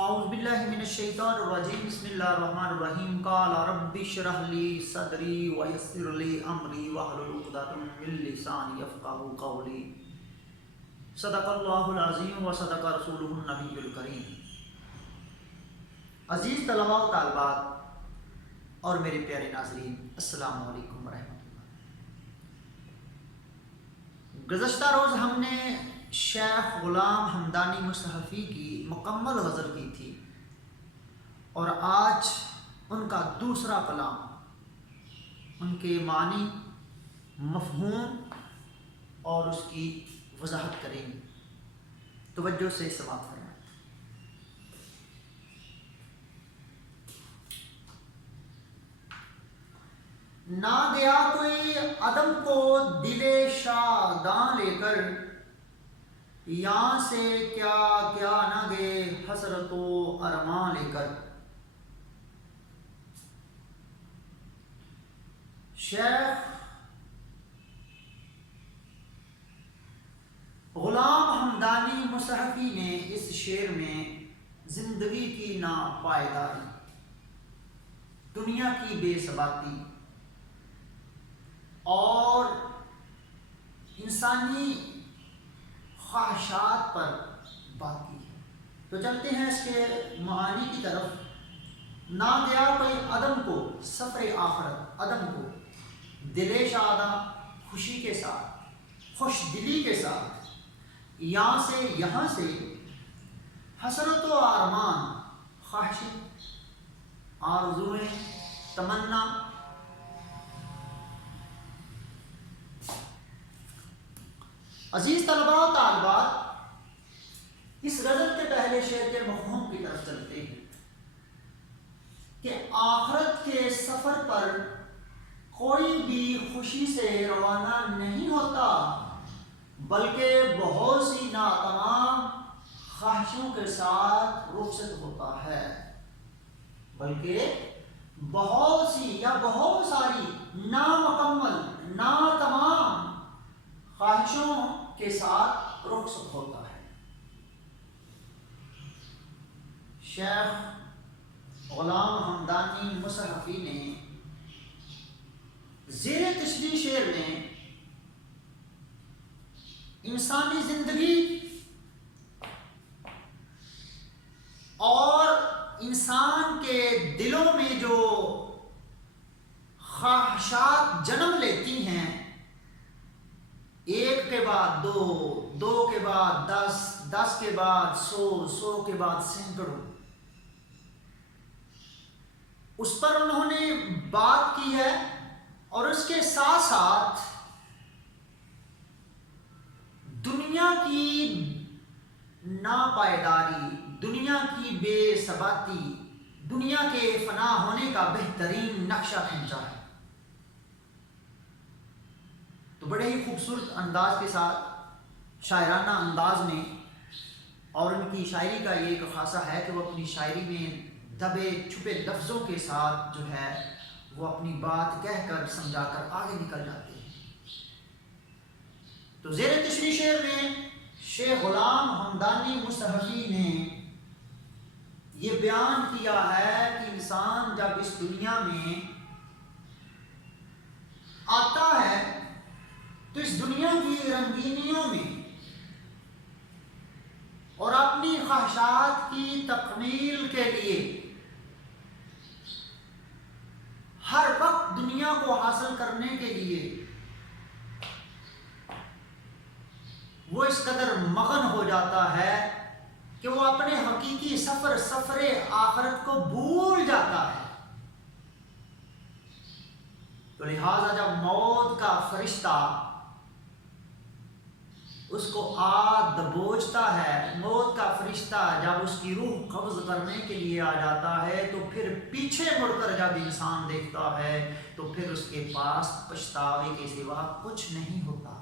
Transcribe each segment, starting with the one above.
اعوذ باللہ من الشیطان الرجیم بسم اللہ الرحمن الرحیم قال رب اشرح لی صدری ویسر لی امری واحلل عقدۃ من لسانی یفقہوا قولی صدق اللہ العظیم وصدق رسولہ النبی الکریم۔ عزیز طلباء و طالبات اور میرے پیارے ناظرین، السلام علیکم ورحمۃ اللہ۔ گزشتہ روز ہم نے شیخ غلام حمدانی مصحفی کی مکمل غزل کی تھی اور آج ان کا دوسرا کلام، ان کے معنی، مفہوم اور اس کی وضاحت کریں گے۔ توجہ سے سماعت کریں۔ نہ گیا کوئی عدم کو دل شاداں لے کر، یہاں سے کیا کیا نہ گئے حسرت و ارماں لے کر۔ شیخ غلام حمدانی مصحفی نے اس شعر میں زندگی کی ناپائیداری، دنیا کی بے ثباتی اور انسانی خواہشات پر بات کی ہے۔ تو چلتے ہیں اس کے معانی کی طرف۔ نہ گیا کوئی عدم کو، سفر آخرت، عدم کو دل شاداں، خوشی کے ساتھ، خوش دلی کے ساتھ، یہاں سے حسرت و ارمان، خواہشیں، آرزویں، تمنا۔ عزیز طلباء و طالبات، اس غزل کے پہلے شعر کے مفہوم کی طرف چلتے ہیں کہ آخرت کے سفر پر کوئی بھی خوشی سے روانہ نہیں ہوتا، بلکہ بہت سی ناتمام خواہشوں کے ساتھ رخصت ہوتا ہے، بلکہ بہت سی یا بہت ساری نامکمل، ناتمام خواہشوں کے ساتھ رخصت ہوتا ہے۔ شیخ غلام حمدانی مصحفی نے زیر تشریح شعر میں انسانی زندگی اور انسان کے دلوں میں جو خواہشات جنم لیتی ہیں، ایک کے بعد دو، دو کے بعد 10، 10 کے بعد 100، 100 کے بعد سینکڑوں، اس پر انہوں نے بات کی ہے اور اس کے ساتھ ساتھ دنیا کی ناپائیداری، دنیا کی بے ثباتی، دنیا کے فنا ہونے کا بہترین نقشہ کھینچا ہے۔ تو بڑے ہی خوبصورت انداز کے ساتھ، شاعرانہ انداز میں، اور ان کی شاعری کا یہ ایک خاصہ ہے کہ وہ اپنی شاعری میں دبے چھپے لفظوں کے ساتھ جو ہے وہ اپنی بات کہہ کر سمجھا کر آگے نکل جاتے ہیں۔ تو زیر تشریح شعر میں شیخ غلام حمدانی مصحفی نے یہ بیان کیا ہے کہ انسان جب اس دنیا میں آتا ہے تو اس دنیا کی رنگینیوں میں اور اپنی خواہشات کی تکمیل کے لیے ہر وقت دنیا کو حاصل کرنے کے لیے وہ اس قدر مغن ہو جاتا ہے کہ وہ اپنے حقیقی سفر آخرت کو بھول جاتا ہے۔ تو لہذا جب موت کا فرشتہ اس کو دبوچتا ہے، موت کا فرشتہ جب اس کی روح قبض کرنے کے لیے آ جاتا ہے، تو پھر پیچھے مڑ کر جب انسان دیکھتا ہے تو پھر اس کے پاس پچھتاوے کے سوا کچھ نہیں ہوتا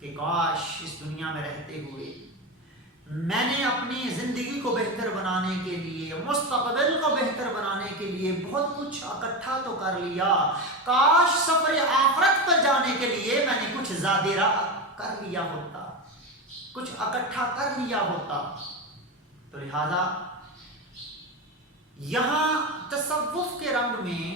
کہ کاش اس دنیا میں رہتے ہوئے میں نے اپنی زندگی کو بہتر بنانے کے لیے، مستقبل کو بہتر بنانے کے لیے بہت کچھ اکٹھا تو کر لیا، کاش سفر آخرت پر جانے کے لیے میں نے کچھ زیادہ کر لیا ہوتا، کچھ اکٹھا کر لیا ہوتا۔ تو لہذا یہاں تصوف کے رنگ میں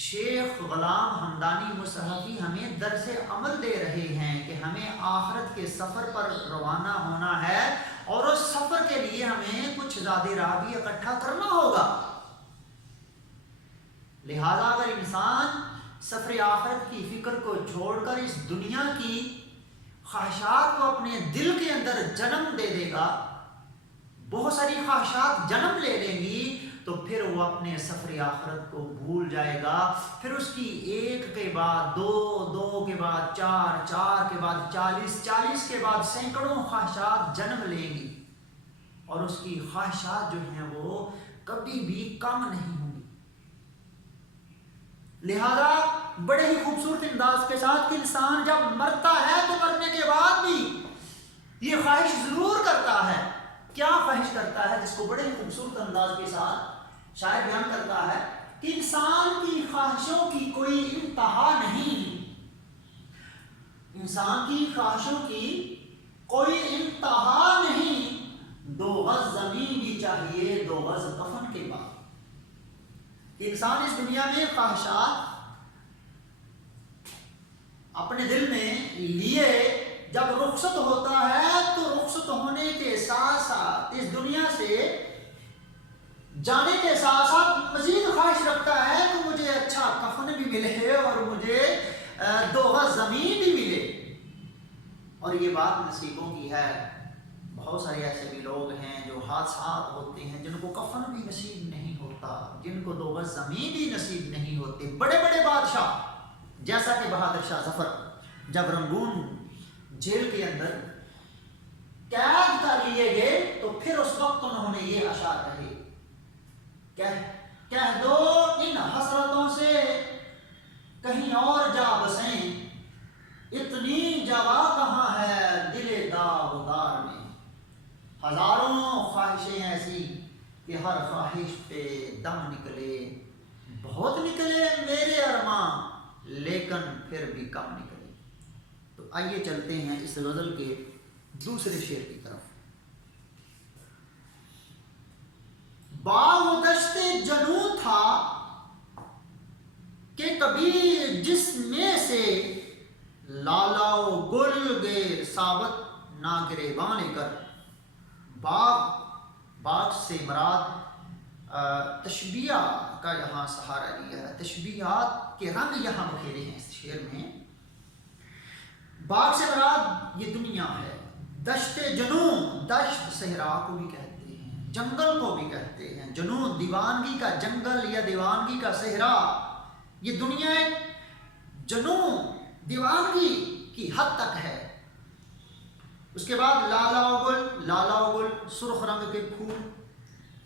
شیخ غلام حمدانی مصحفی ہمیں درس عمل دے رہے ہیں کہ ہمیں آخرت کے سفر پر روانہ ہونا ہے اور اس سفر کے لیے ہمیں کچھ زیادہ راہ بھی اکٹھا کرنا ہوگا. لہذا اگر انسان سفر آخرت کی فکر کو چھوڑ کر اس دنیا کی خواہشات کو اپنے دل کے اندر جنم دے دے گا، بہت ساری خواہشات جنم لے لیں گی، تو پھر وہ اپنے سفر آخرت کو بھول جائے گا. پھر اس کی ایک کے بعد دو، دو کے بعد چار، چار کے بعد 40، 40 کے بعد سینکڑوں خواہشات جنم لیں گی اور اس کی خواہشات جو ہیں وہ کبھی بھی کم نہیں ہوں گی. لہذا بڑے ہی خوبصورت انداز کے ساتھ کہ انسان جب مرتا ہے تو مرنے کے بعد بھی یہ خواہش ضرور کرتا ہے. کیا خواہش کرتا ہے؟ جس کو بڑے ہی خوبصورت انداز کے ساتھ شاعر بیان کرتا ہے کہ انسان کی خواہشوں کی کوئی انتہا نہیں، انسان کی خواہشوں کی کوئی انتہا نہیں، 2 گز زمین بھی چاہیے 2 گز کفن کے بعد. کہ انسان اس دنیا میں خواہشات اپنے دل میں لیے جب رخصت ہوتا ہے تو رخصت ہونے کے ساتھ ساتھ اس دنیا سے جانے کے ساتھ ساتھ مزید خواہش رکھتا ہے کہ مجھے اچھا کفن بھی ملے اور مجھے 2 گز زمین بھی ملے. اور یہ بات نصیبوں کی ہے. بہت سارے ایسے بھی لوگ ہیں جو حادثات ہوتے ہیں جن کو کفن بھی نصیب نہیں ہوتا، جن کو 2 گز زمین بھی نصیب نہیں ہوتے. بڑے بڑے بادشاہ جیسا کہ بہادر شاہ ظفر جب رنگون جیل کے اندر قید کر لیے گئے تو پھر اس وقت انہوں نے یہ اشعار کہے، کہہ دو ان حسرتوں سے کہیں اور جا بسیں، اتنی جگہ کہاں ہے دل داغدار میں. ہزاروں خواہشیں ایسی کہ ہر خواہش پہ دم نکلے، بہت نکلے میرے ارماں لیکن پھر بھی کم نکلے. تو آئیے چلتے ہیں اس غزل کے دوسرے شعر کی طرف. باغ و دشت جنوں تھا کہ کبھی جس میں سے لالا و گل گے ثابت نہ گریباں لے کر. باغ سے مراد تشبیہ کا یہاں سہارا لیا ہے. تشبیہات کے رنگ یہاں بکھیرے ہیں اس شعر میں. باغ سے مراد یہ دنیا ہے. دشت جنوں، دشت صحرا کو بھی کہتے ہیں، جنگل کو بھی کہتے ہیں. جنوں دیوانگی کا جنگل یا دیوانگی کا صحرا. یہ دنیا ایک جنوں دیوانگی کی حد تک ہے. اس کے بعد لالا و گل، لالا و گل سرخ رنگ کے پھول،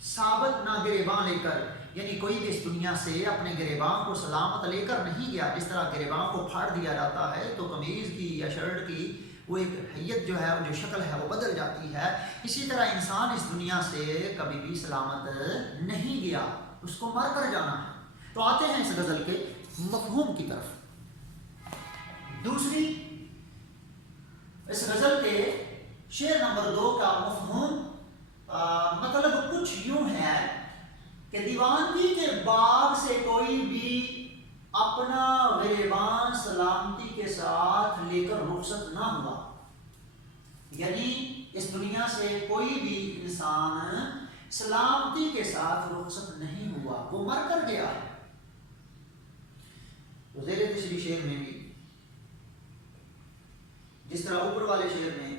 ثابت نہ گریباں لے کر، یعنی کوئی بھی اس دنیا سے اپنے گریباں کو سلامت لے کر نہیں گیا. جس طرح گریباں کو پھاڑ دیا جاتا ہے تو قمیض کی یا شرٹ کی وہ ایک حیت جو ہے، جو شکل ہے وہ بدل جاتی ہے. اسی طرح انسان اس دنیا سے کبھی بھی سلامت نہیں گیا، اس کو مر کر جانا ہے. تو آتے ہیں اس غزل کے مفہوم کی طرف. دوسری اس غزل کے شعر نمبر 2 کا مفہوم مطلب کچھ یوں ہے کہ دیوانگی کے باغ سے کوئی بھی اپنا گریباں سلامتی کے ساتھ لے کر رخصت نہ ہوا. یعنی اس دنیا سے کوئی بھی انسان سلامتی کے ساتھ رخصت نہیں ہوا، وہ مر کر گیا. زیر تیسری شعر میں بھی جس طرح اوپر والے شعر میں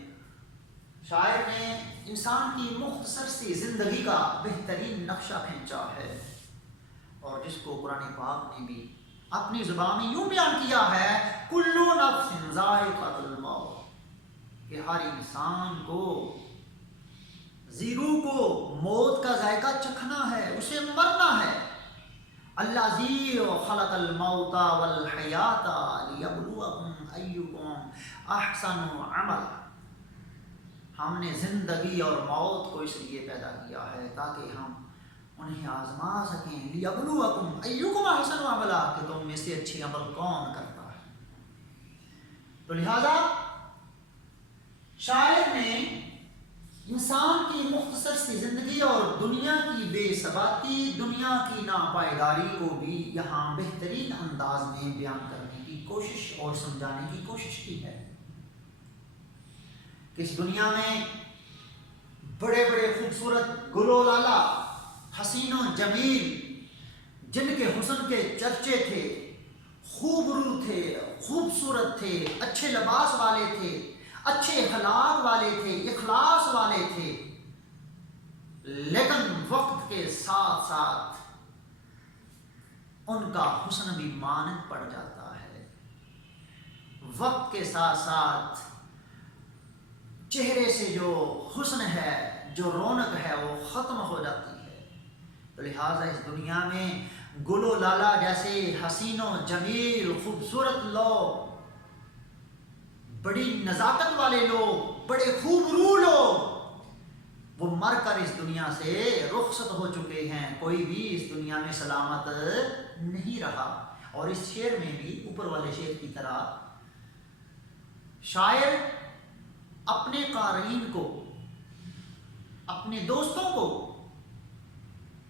شاعر نے انسان کی مختصر سی زندگی کا بہترین نقشہ کھینچا ہے، اور جس کو قرآن پاک نے بھی اپنی زبان میں یوں بیان کیا ہے، کلو نفس ذائقۃ الموت، کہ ہر انسان کو، زیرو کو موت کا ذائقہ چکھنا ہے، اسے مرنا ہے. الذی خلق الموت والحیات لیبلوکم ایکم احسن عملا. ہم نے زندگی اور موت کو اس لیے پیدا کیا ہے تاکہ ہم انہیں آزما سکیں. لیبلوکم ایکم احسن عملا، کہ تم میں سے اچھی عمل کون کرتا ہے. تو لہذا شاعر نے انسان کی مختصر سی زندگی اور دنیا کی بے ثباتی، دنیا کی ناپائیداری کو بھی یہاں بہترین انداز میں بیان کرنے کی کوشش اور سمجھانے کی کوشش کی ہے کہ اس دنیا میں بڑے بڑے خوبصورت گل و لالا، حسین و جمیل، جن کے حسن کے چرچے تھے، خوب رو تھے، خوبصورت تھے، اچھے لباس والے تھے، اچھے اخلاق والے تھے، اخلاص والے تھے، لیکن وقت کے ساتھ ساتھ ان کا حسن بھی مانند پڑ جاتا ہے۔ وقت کے ساتھ ساتھ چہرے سے جو حسن ہے، جو رونق ہے، وہ ختم ہو جاتی ہے۔ تو لہٰذا اس دنیا میں گل و لالا جیسے حسین و جمیل، خوبصورت لوگ، بڑی نزاکت والے لوگ، بڑے خوب رو لوگ، وہ مر کر اس دنیا سے رخصت ہو چکے ہیں۔ کوئی بھی اس دنیا میں سلامت نہیں رہا۔ اور اس شعر میں بھی اوپر والے شعر کی طرح شاعر اپنے قارئین کو، اپنے دوستوں کو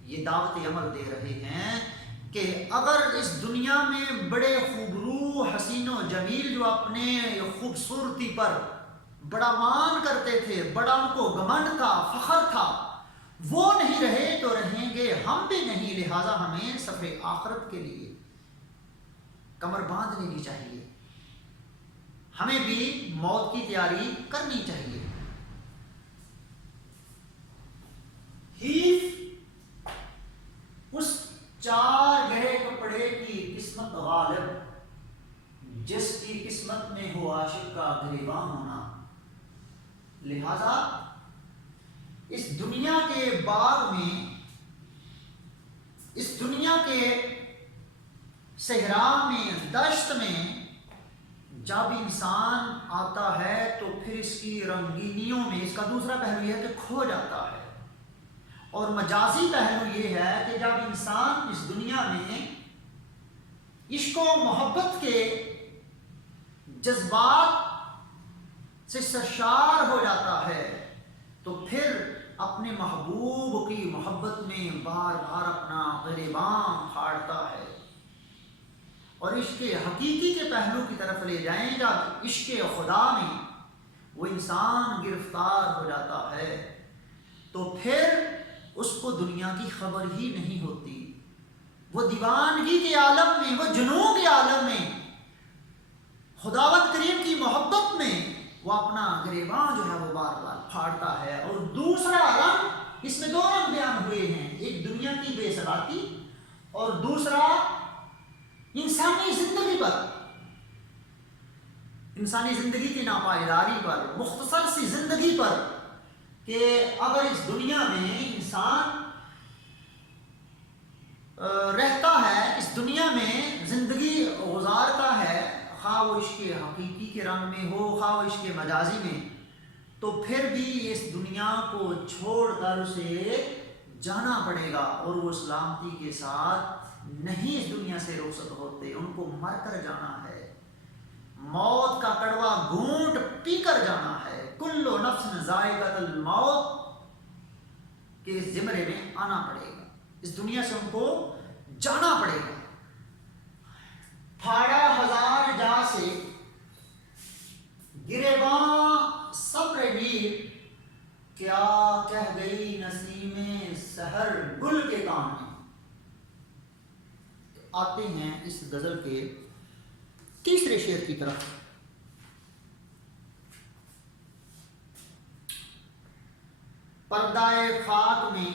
یہ دعوت عمل دے رہے ہیں کہ اگر اس دنیا میں بڑے خوبرو، حسین و جمیل جو اپنے خوبصورتی پر بڑا مان کرتے تھے، بڑا ان کو گھمنڈ تھا، فخر تھا، وہ نہیں رہے تو رہیں گے ہم بھی نہیں۔ لہٰذا ہمیں سفر آخرت کے لیے کمر باندھ لینی چاہیے، ہمیں بھی موت کی تیاری کرنی چاہیے۔ حیف اس چار گہرے کپڑے کی قسمت غالب، جس کی قسمت میں ہو عاشق کا گریباں ہونا۔ لہذا اس دنیا کے باغ میں، اس دنیا کے صحرا میں، دشت میں جب انسان آتا ہے تو پھر اس کی رنگینیوں میں اس کا دوسرا پہلو یہ ہے کہ کھو جاتا ہے، اور مجازی پہلو یہ ہے کہ جب انسان اس دنیا میں عشق و محبت کے جذبات سے سرشار ہو جاتا ہے تو پھر اپنے محبوب کی محبت میں بار بار اپنا گریباں پھاڑتا ہے۔ اور عشق حقیقی کے پہلو کی طرف لے جائیں، جب عشق خدا میں وہ انسان گرفتار ہو جاتا ہے تو پھر اس کو دنیا کی خبر ہی نہیں ہوتی۔ وہ دیوانگی کے عالم میں، وہ جنون کے عالم میں، خداوند کریم کی محبت میں وہ اپنا گریباں جو ہے وہ بار بار پھاڑتا ہے۔ اور دوسرا رنگ، اس میں دو رنگ بیان ہوئے ہیں، ایک دنیا کی بے ثباتی اور دوسرا انسانی زندگی پر، انسانی زندگی کی ناپائیداری پر، مختصر سی زندگی پر، کہ اگر اس دنیا میں انسان رہتا ہے، اس دنیا میں زندگی گزارتا ہے، خواہ وہ عشق حقیقی کے رنگ میں ہو، خواہ وہ عشق مجازی میں، تو پھر بھی اس دنیا کو چھوڑ کر اسے جانا پڑے گا، اور وہ سلامتی کے ساتھ نہیں اس دنیا سے رخصت ہوتے، ان کو مر کر جانا ہے، موت کا کڑوا گھونٹ پی کر جانا ہے۔ کل نفس ذائقۃ الموت کے اس زمرے میں آنا پڑے گا، اس دنیا سے ان کو جانا پڑے گا۔ پھاڑا ہزار جا سے گریباں صبر میر، کیا کہہ گئی نسیم سحر گل کے کان میں۔ آتے ہیں اس غزل کے تیسرے شعر کی طرف۔ پردہ خاک میں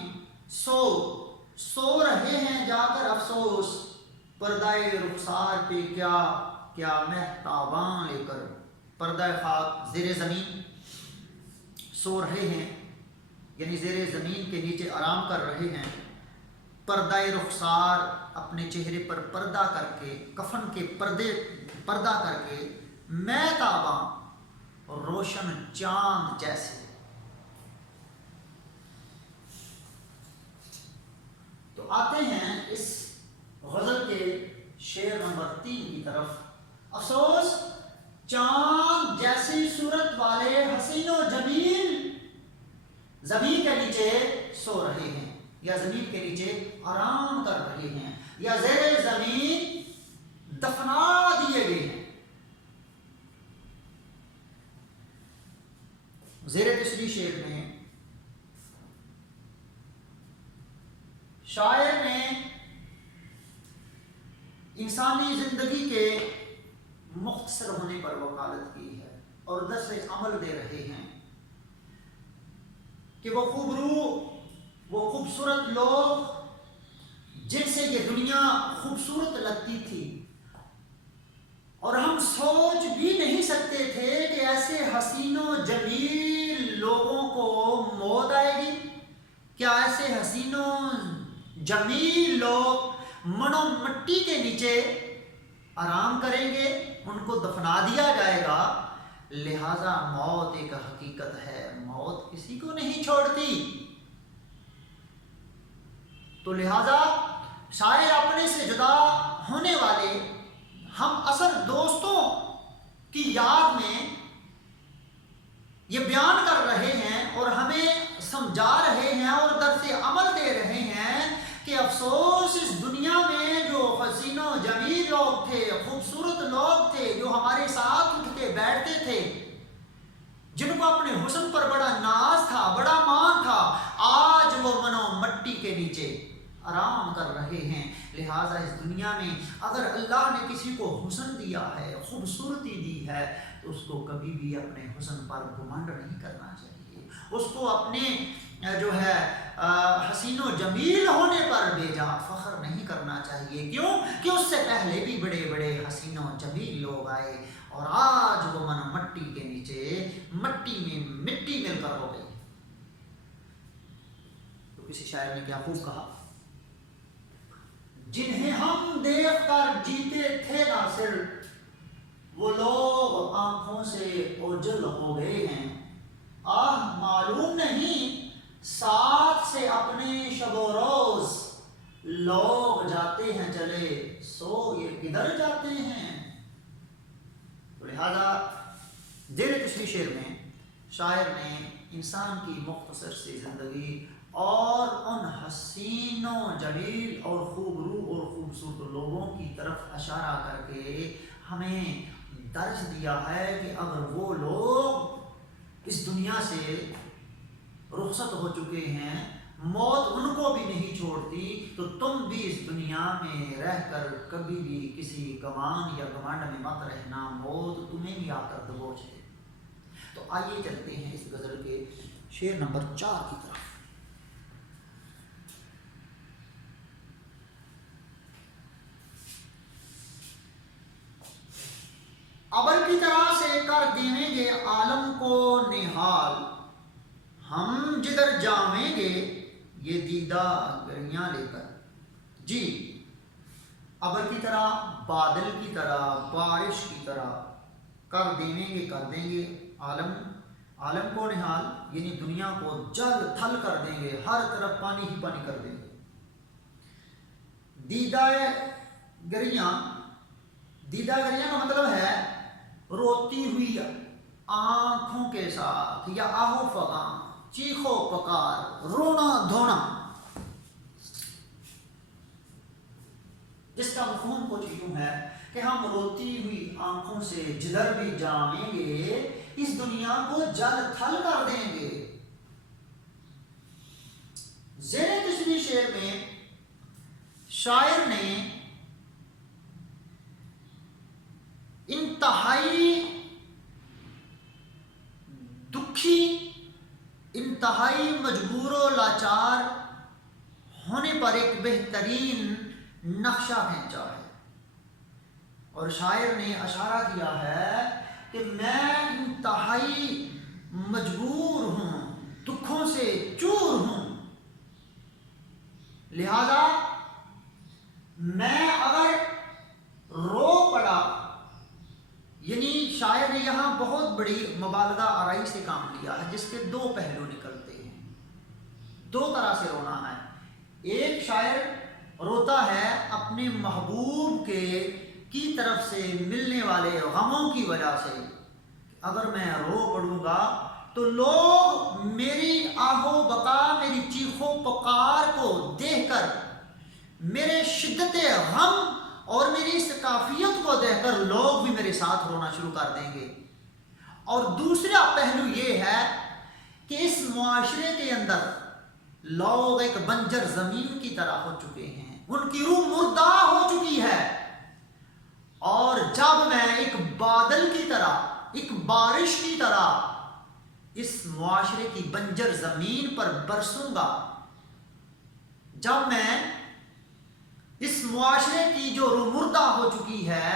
سو رہے ہیں جا کر افسوس، پردہ رخسار پہ کیا مہتاباں لے کر۔ پردہ خاک زیر زمین سو رہے ہیں، یعنی زیر زمین کے نیچے آرام کر رہے ہیں۔ پردہ رخسار، اپنے چہرے پر پردہ کر کے، کفن کے پردہ کر کے، مہتاباں، روشن چاند جیسے۔ تو آتے ہیں اس غزل کے شعر نمبر 3 کی طرف۔ افسوس چاند جیسی صورت والے حسین و جمیل نیچے سو رہے ہیں، یا زمین کے نیچے آرام کر رہے ہیں، یا زیر زمین دفنا دیے گئے ہیں۔ زیر تشریح شعر میں شاعر نے انسانی زندگی کے مختصر ہونے پر وکالت کی ہے اور درس عمل دے رہے ہیں کہ وہ خوبرو، وہ خوبصورت لوگ جن سے یہ دنیا خوبصورت لگتی تھی، اور ہم سوچ بھی نہیں سکتے تھے کہ ایسے حسین و جمیل لوگوں کو موت آئے گی۔ کیا ایسے حسین و جمیل لوگ منو مٹی کے نیچے آرام کریں گے، ان کو دفنا دیا جائے گا۔ لہذا موت ایک حقیقت ہے، موت کسی کو نہیں چھوڑتی۔ تو لہذا شاعر اپنے سے جدا ہونے والے ہم اصل دوستوں کی یاد میں یہ بیان کر رہے ہیں اور ہمیں سمجھا رہے ہیں اور درس عمل دے رہے ہیں کہ افسوس اس دنیا میں جو حسین و جمیل لوگ تھے، خوبصورت لوگ تھے، جو ہمارے ساتھ اٹھتے بیٹھتے تھے، جن کو اپنے حسن پر بڑا ناز تھا، بڑا مان تھا، آج وہ منو مٹی کے نیچے آرام کر رہے ہیں۔ لہٰذا اس دنیا میں اگر اللہ نے کسی کو حسن دیا ہے، خوبصورتی دی ہے، تو اس کو کبھی بھی اپنے حسن پر گھمنڈ نہیں کرنا چاہیے، اس کو اپنے جو ہے حسین و جمیل ہونے پر بے جا فخر نہیں کرنا چاہیے۔ کیوں کہ اس سے پہلے بھی بڑے بڑے حسین و جمیل لوگ آئے اور آج وہ من مٹی کے نیچے مٹی میں مٹی مل کر ہو گئی۔ تو کسی شاعر نے کیا خوب کہا، جنہیں ہم دیکھ کر جیتے تھے ناصر، وہ لوگ آنکھوں سے اوجھل ہو گئے ہیں۔ آہ معلوم نہیں ساتھ سے اپنے شب و روز، لوگ جاتے ہیں چلے سو یہ کدھر جاتے ہیں۔ تو لہذا زیر تشریح شعر میں شاعر نے انسان کی مختصر سی زندگی اور ان حسین و جمیل اور خوبرو اور خوبصورت لوگوں کی طرف اشارہ کر کے ہمیں درس دیا ہے کہ اگر وہ لوگ اس دنیا سے رخصت ہو چکے ہیں، موت ان کو بھی نہیں چھوڑتی، تو تم بھی اس دنیا میں رہ کر کبھی بھی کسی گمان یا گھمنڈ میں مت رہنا، موت تمہیں بھی آ کر دبوچ ہے۔ تو آئیے چلتے ہیں اس غزل کے شعر نمبر 4 کی طرف۔ ابر کی طرح سے کر دیویں گے عالم کو نہال، ہم جدھر جاویں گے یہ دیدہ گریاں لے کر۔ جی ابر کی طرح، بادل کی طرح، بارش کی طرح، کر دیویں گے کر دیں گے عالم کو نہال، یعنی دنیا کو جل تھل کر دیں گے، ہر طرف پانی ہی پانی کر دیں گے۔ دیدہ گریاں کا مطلب ہے روتی ہوئی آنکھوں کے ساتھ، یا آہو فغاں، چیخو پکار، رونا دھونا، جس کا مفہوم کچھ یوں ہے کہ ہم روتی ہوئی آنکھوں سے جدھر بھی جائیں گے اس دنیا کو جل تھل کر دیں گے۔ زیر تشریح شعر میں شاعر نے انتہائی دکھی، انتہائی مجبور و لاچار ہونے پر ایک بہترین نقشہ کھینچا ہے، اور شاعر نے اشارہ کیا ہے کہ میں انتہائی مجبور ہوں، دکھوں سے چور ہوں، لہذا میں اگر رو پڑا، یعنی شاعر نے یہاں بہت بڑی مبالغہ آرائی سے کام لیا ہے جس کے دو پہلو نکلتے ہیں، دو طرح سے رونا ہے۔ ایک شاعر روتا ہے اپنے محبوب کی طرف سے ملنے والے غموں کی وجہ سے، اگر میں رو پڑوں گا تو لوگ میری آہو بقا، میری چیخو پکار کو دیکھ کر، میرے شدت غم اور میری اس کافیت کو دیکھ کر لوگ بھی میرے ساتھ رونا شروع کر دیں گے۔ اور دوسرا پہلو یہ ہے کہ اس معاشرے کے اندر لوگ ایک بنجر زمین کی طرح ہو چکے ہیں، ان کی روح مردہ ہو چکی ہے، اور جب میں ایک بادل کی طرح، ایک بارش کی طرح اس معاشرے کی بنجر زمین پر برسوں گا، جب میں اس معاشرے کی جو روح مردہ ہو چکی ہے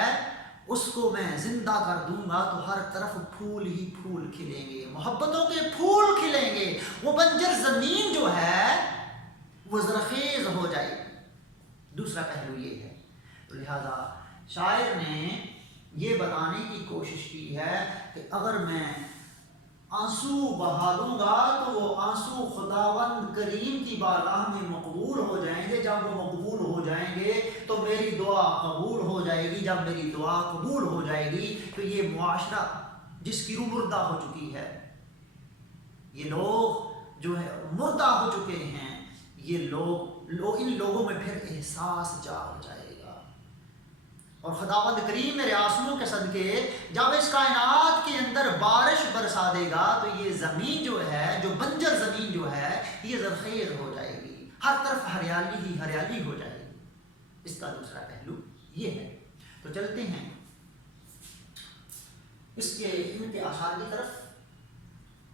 اس کو میں زندہ کر دوں گا، تو ہر طرف پھول ہی پھول کھلیں گے، محبتوں کے پھول کھلیں گے، وہ بنجر زمین جو ہے وہ زرخیز ہو جائے گی۔ دوسرا پہلو یہ ہے، لہذا شاعر نے یہ بتانے کی کوشش کی ہے کہ اگر میں آنسو بہا دوں گا تو وہ آنسو خداوند کریم کی بارگاہ میں مقبول ہو جائیں گے، جب وہ مقبول ہو جائیں گے تو میری دعا قبول ہو جائے گی، جب میری دعا قبول ہو جائے گی تو یہ معاشرہ جس کی روح مردہ ہو چکی ہے، یہ لوگ جو ہے مردہ ہو چکے ہیں، یہ لوگ ان لوگوں میں پھر احساس جاگ جائے گا، اور خداوند کریم میرے آنسوؤں کے صدقے جب اس کائنات کے اندر بارش برسا دے گا تو یہ زمین جو ہے، جو بنجر زمین جو ہے، یہ زرخیز ہو جائے گی، ہر طرف ہریالی ہی ہریالی ہو جائے گی۔ اس کا دوسرا پہلو یہ ہے۔ تو چلتے ہیں ان کے اشعار کی طرف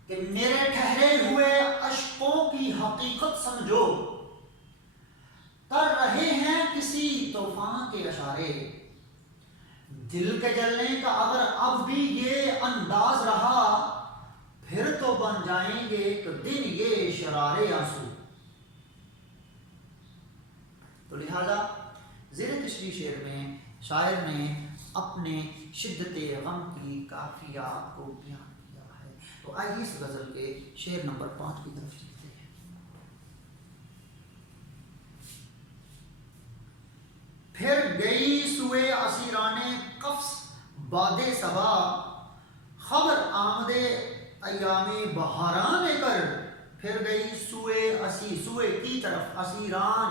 کہ میرے ٹھہرے ہوئے اشکوں کی حقیقت سمجھو، کر رہے ہیں کسی طوفان کے اشارے، دل کے جلنے کا اگر اب بھی یہ انداز رہا، پھر تو بن جائیں گے ایک دن یہ شرارے آنسو۔ تو لہذا زیر تشریح شعر میں شاعر نے اپنے شدت غم کی کافیات کو بیان کیا ہے۔ تو آئیے اس غزل کے شعر نمبر 5 کی طرف چلتے ہیں۔ پھر گئی سوئے اسیران قفس باد صبا، خبر آمدے ایام بہاران کر، پھر گئی سوئے کی طرف، اسیران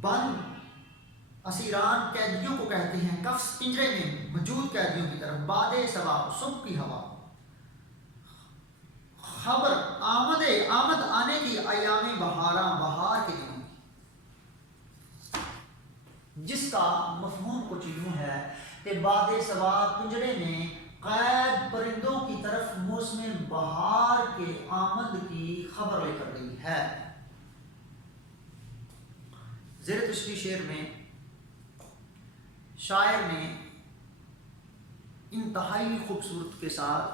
بند، اسیران قیدیوں کو کہتے ہیں، قفس پنجرے میں موجود قیدیوں کی طرف، باد صبا صبح کی ہوا، خبر آمد آنے کی، ایام بہاراں بہار کے دنوں، جس کا مفہوم کچھ یوں ہے کہ باد صبا پنجرے میں قید پرندوں کی طرف موسم بہار کے آمد کی خبر لے کر گئی ہے۔ زیر تشریح شعر میں شاعر نے انتہائی خوبصورت کے ساتھ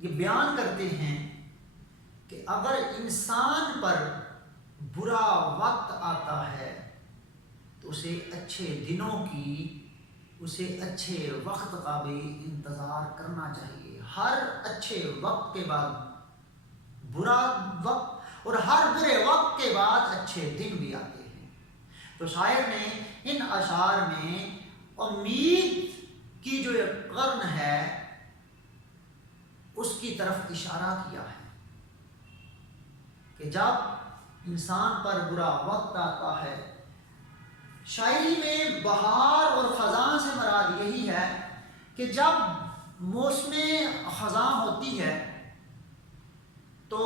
یہ بیان کرتے ہیں کہ اگر انسان پر برا وقت آتا ہے تو اسے اچھے دنوں کی، اسے اچھے وقت کا بھی انتظار کرنا چاہیے۔ ہر اچھے وقت کے بعد برا وقت، اور ہر برے وقت کے بعد اچھے دن بھی آتے ہیں۔ تو شاعر نے ان اشعار میں امید کی جو ایک قرن ہے اس کی طرف اشارہ کیا ہے کہ جب انسان پر برا وقت آتا ہے، شاعری میں بہار اور خزاں سے مراد یہی ہے کہ جب موسم خزاں ہوتی ہے تو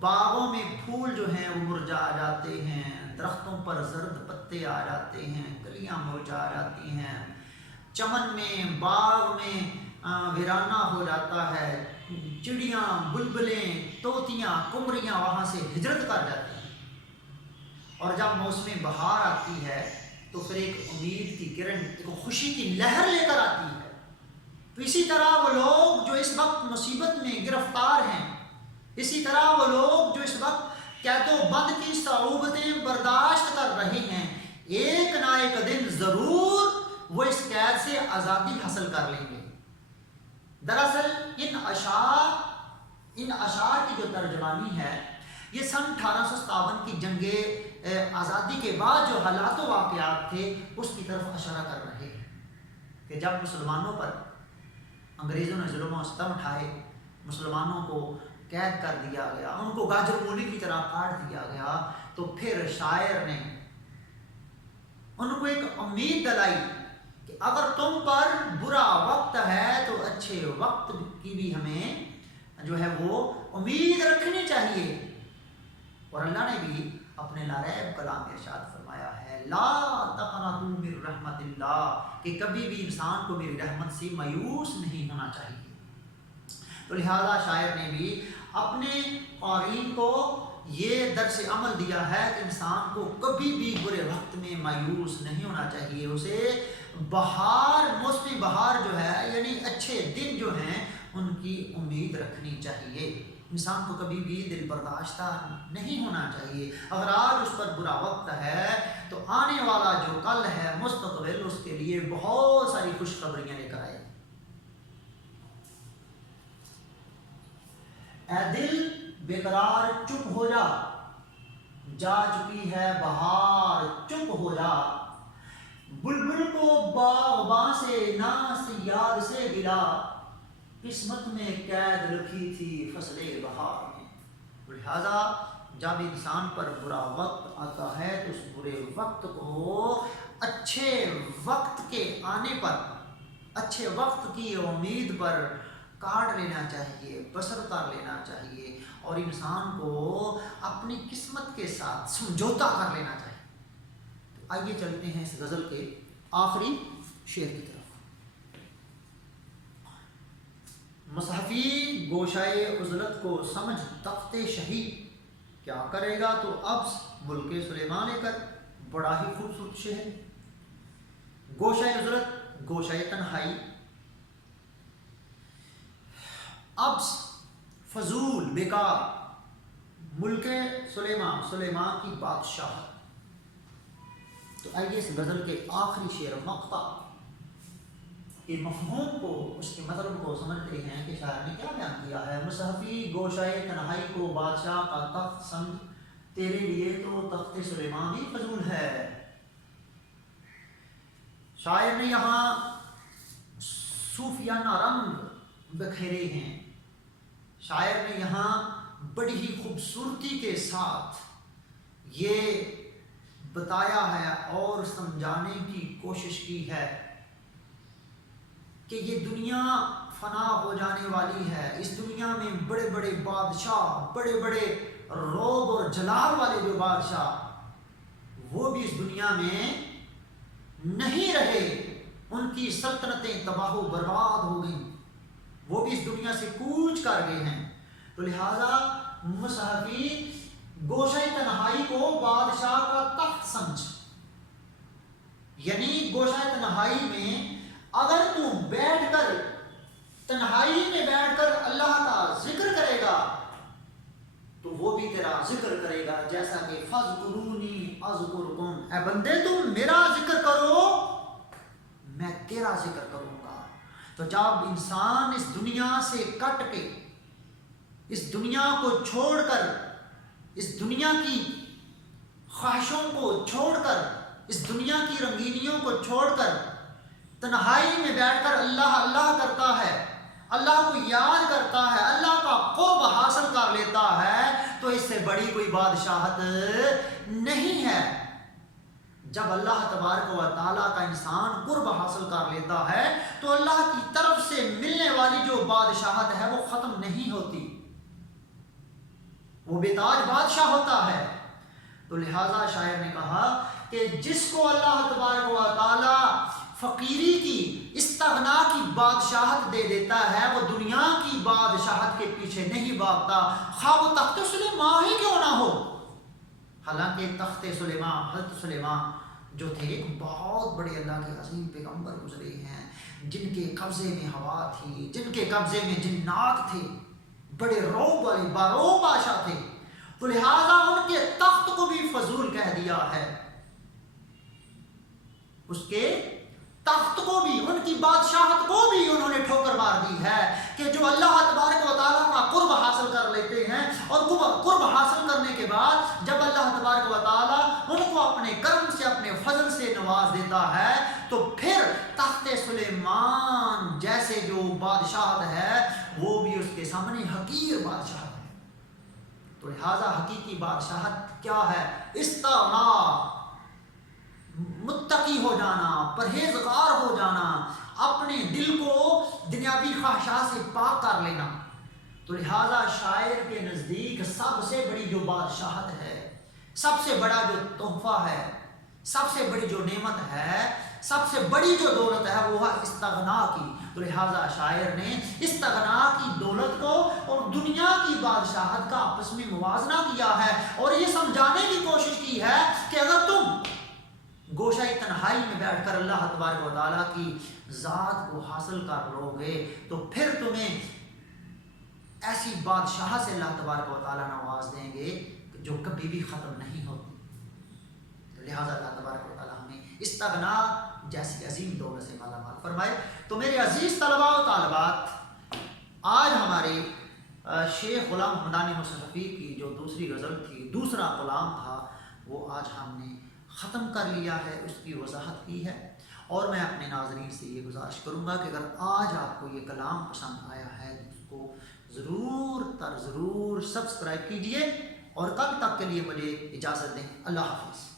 باغوں میں پھول جو ہیں وہ مرجھا جاتے ہیں، درختوں پر زرد پتے آ جاتے ہیں، کلیاں مرجھا جاتی ہیں، چمن میں باغ میں ویرانہ ہو جاتا ہے، چڑیاں بلبلیں طوطیاں قمریاں وہاں سے ہجرت کر جاتی ہیں، اور جب موسم بہار آتی ہے تو پھر ایک امید کی کرن، ایک خوشی کی لہر لے کر آتی ہے۔ تو اسی طرح وہ لوگ جو اس وقت مصیبت میں گرفتار ہیں، اسی طرح وہ لوگ جو اس وقت قید و بند کی صعوبتیں برداشت کر رہے ہیں، ایک نہ ایک دن ضرور وہ اس قید سے آزادی حاصل کر لیں گے۔ دراصل ان اشعار کی جو ترجمانی ہے یہ سن 1857 کی جنگ آزادی کے بعد جو حالات و واقعات تھے اس کی طرف اشارہ کر رہے ہیں کہ جب مسلمانوں پر انگریزوں نے ظلم و ستم اٹھائے، مسلمانوں کو قید کر دیا گیا، ان کو گاجر مولی کی طرح کاٹ دیا گیا، تو پھر شاعر نے ان کو ایک امید دلائی کہ اگر تم پر برا وقت ہے تو اچھے وقت کی بھی ہمیں جو ہے وہ امید رکھنی چاہیے۔ اور اللہ نے بھی اپنے لاریب کلام میں ارشاد فرمایا ہے لا تقنطوا من رحمت اللہ، کہ کبھی بھی انسان کو میری رحمت سے مایوس نہیں ہونا چاہیے۔ تو لہذا شاعر نے بھی اپنے قارئین کو یہ درس عمل دیا ہے کہ انسان کو کبھی بھی برے وقت میں مایوس نہیں ہونا چاہیے، اسے بہار، موسمی بہار جو ہے یعنی اچھے دن جو ہیں ان کی امید رکھنی چاہیے۔ انسان کو کبھی بھی دل برداشتہ نہیں ہونا چاہیے۔ اگر آج اس پر برا وقت ہے تو آنے والا جو کل ہے مستقبل اس کے لیے بہت ساری خوشخبریاں لے کر آئے۔ اے دل بے قرار چپ ہو جا، جا چکی ہے بہار چپ ہو جا، بلبل کو باغباں سے ناس یار سے گلا، قسمت میں قید رکھی تھی فصل بہار میں۔ لہذا جب انسان پر برا وقت آتا ہے تو اس برے وقت کو اچھے وقت کے آنے پر، اچھے وقت کی امید پر کاٹ لینا چاہیے، بسر اتار لینا چاہیے، اور انسان کو اپنی قسمت کے ساتھ سمجھوتا کر لینا چاہیے۔ آئیے چلتے ہیں اس غزل کے آخری شعر کی طرف۔ مصحفی گوشائے عزلت کو سمجھ تخت شہی، کیا کرے گا تو اب ملک سلیمان لے کر۔ بڑا ہی خوبصورت شعر۔ گوشائے عزلت، گوشائے تنہائی، ابس فضول بیکار، ملک سلیمان کی بادشاہت۔ تو آئیے اس غزل کے آخری شعر مقطع کے مفہوم کو، اس کے مطلب کو سمجھتے ہیں کہ شاعر نے کیا بیان کیا ہے۔ مصحفی گوشائے تنہائی کو بادشاہ کا تخت سمجھ، تیرے لیے تو تخت سلیمان ہی فضول ہے۔ شاعر نے یہاں صوفیانہ رنگ بکھیرے ہیں، شاعر نے یہاں بڑی ہی خوبصورتی کے ساتھ یہ بتایا ہے اور سمجھانے کی کوشش کی ہے کہ یہ دنیا فنا ہو جانے والی ہے، اس دنیا میں بڑے بڑے بادشاہ، بڑے بڑے روب اور جلال والے جو بادشاہ، وہ بھی اس دنیا میں نہیں رہے، ان کی سلطنتیں تباہ و برباد ہو گئیں، وہ بھی اس دنیا سے کوچ کر گئے ہیں۔ تو لہذا مصحفی گوشۂ تنہائی کو بادشاہ کا تخت سمجھ، یعنی گوشۂ تنہائی میں اگر تو بیٹھ کر، تنہائی میں بیٹھ کر اللہ کا ذکر کرے گا تو وہ بھی تیرا ذکر کرے گا، جیسا کہ فَاذْكُرُونِي أَذْكُرْكُمْ، اے بندے تم میرا ذکر کرو میں تیرا ذکر کروں گا۔ تو جب انسان اس دنیا سے کٹ کے، اس دنیا کو چھوڑ کر، اس دنیا کی خواہشوں کو چھوڑ کر، اس دنیا کی رنگینیوں کو چھوڑ کر تنہائی میں بیٹھ کر اللہ اللہ کرتا ہے، اللہ کو یاد کرتا ہے، اللہ کا قرب حاصل کر لیتا ہے، تو اس سے بڑی کوئی بادشاہت نہیں ہے۔ جب اللہ تبارک و تعالیٰ کا انسان قرب حاصل کر لیتا ہے تو اللہ کی طرف سے ملنے والی جو بادشاہت ہے وہ ختم نہیں ہوتی، وہ بے تاج بادشاہ ہوتا ہے۔ تو لہٰذا شاعر نے کہا کہ جس کو اللہ تبارک و تعالیٰ فقیری کی، استغنا کی بادشاہت دے دیتا ہے، وہ دنیا کی بادشاہت کے پیچھے نہیں بھاگتا، خواہ وہ تخت سلیمان ہی کیوں نہ ہو۔ حالانکہ تخت سلیمان، حضرت سلیمان جو تھے ایک بہت بڑے اللہ کے عظیم پیغمبر گزرے ہیں، جن کے قبضے میں ہوا تھی، جن کے قبضے میں جنات تھے، بڑے روب والے باروب بادشاہ تھے، تو لہٰذا ان کے تخت کو بھی فضول کہہ دیا ہے، اس کے تخت کو بھی، ان کی بادشاہت کو بھی انہوں نے ٹھوکر مار دی ہے کہ جو اللہ تبارک و تعالیٰ کا قرب حاصل کر لیتے ہیں، اور قرب حاصل کرنے کے بعد جب اللہ تبارک و تعالیٰ ان کو اپنے کرم سے، اپنے فضل سے نواز دیتا ہے، تو پھر تخت سلیمان جیسے ویسے جو بادشاہت ہے وہ بھی اس کے سامنے حقیر بادشاہت ہے۔ تو لہٰذا حقیقی بادشاہت کیا ہے؟ استغنا، متقی ہو جانا، پرہیزگار ہو جانا، اپنے دل کو دنیاوی خواہشات سے پاک کر لینا۔ تو لہٰذا شاعر کے نزدیک سب سے بڑی جو بادشاہت ہے، سب سے بڑا جو تحفہ ہے، سب سے بڑی جو نعمت ہے، سب سے بڑی جو دولت ہے وہ ہے استغنا کی۔ تو لہٰذا شاعر نے استغنا کی دولت کو اور دنیا کی بادشاہت کا آپس میں موازنہ کیا ہے اور یہ سمجھانے کی کوشش کی ہے کہ اگر تم گوشہ تنہائی میں بیٹھ کر اللہ تبارک و تعالیٰ کی ذات کو حاصل کر لو گے تو پھر تمہیں ایسی بادشاہ سے اللہ تبارک و تعالیٰ نواز دیں گے جو کبھی بھی ختم نہیں ہوتی۔ لہٰذا اللہ تبارک و تعالیٰ ہمیں استغنا جیسی عظیم دولت سے مالا مال فرمائے۔ تو میرے عزیز طلباء و طالبات، آج ہمارے شیخ غلام حمدانی حسن رفیق کی جو دوسری غزل تھی، دوسرا کلام تھا، وہ آج ہم نے ختم کر لیا ہے، اس کی وضاحت کی ہے۔ اور میں اپنے ناظرین سے یہ گزارش کروں گا کہ اگر آج آپ کو یہ کلام پسند آیا ہے تو اس کو ضرور سبسکرائب کیجئے، اور کل تک کے لیے مجھے اجازت دیں۔ اللہ حافظ۔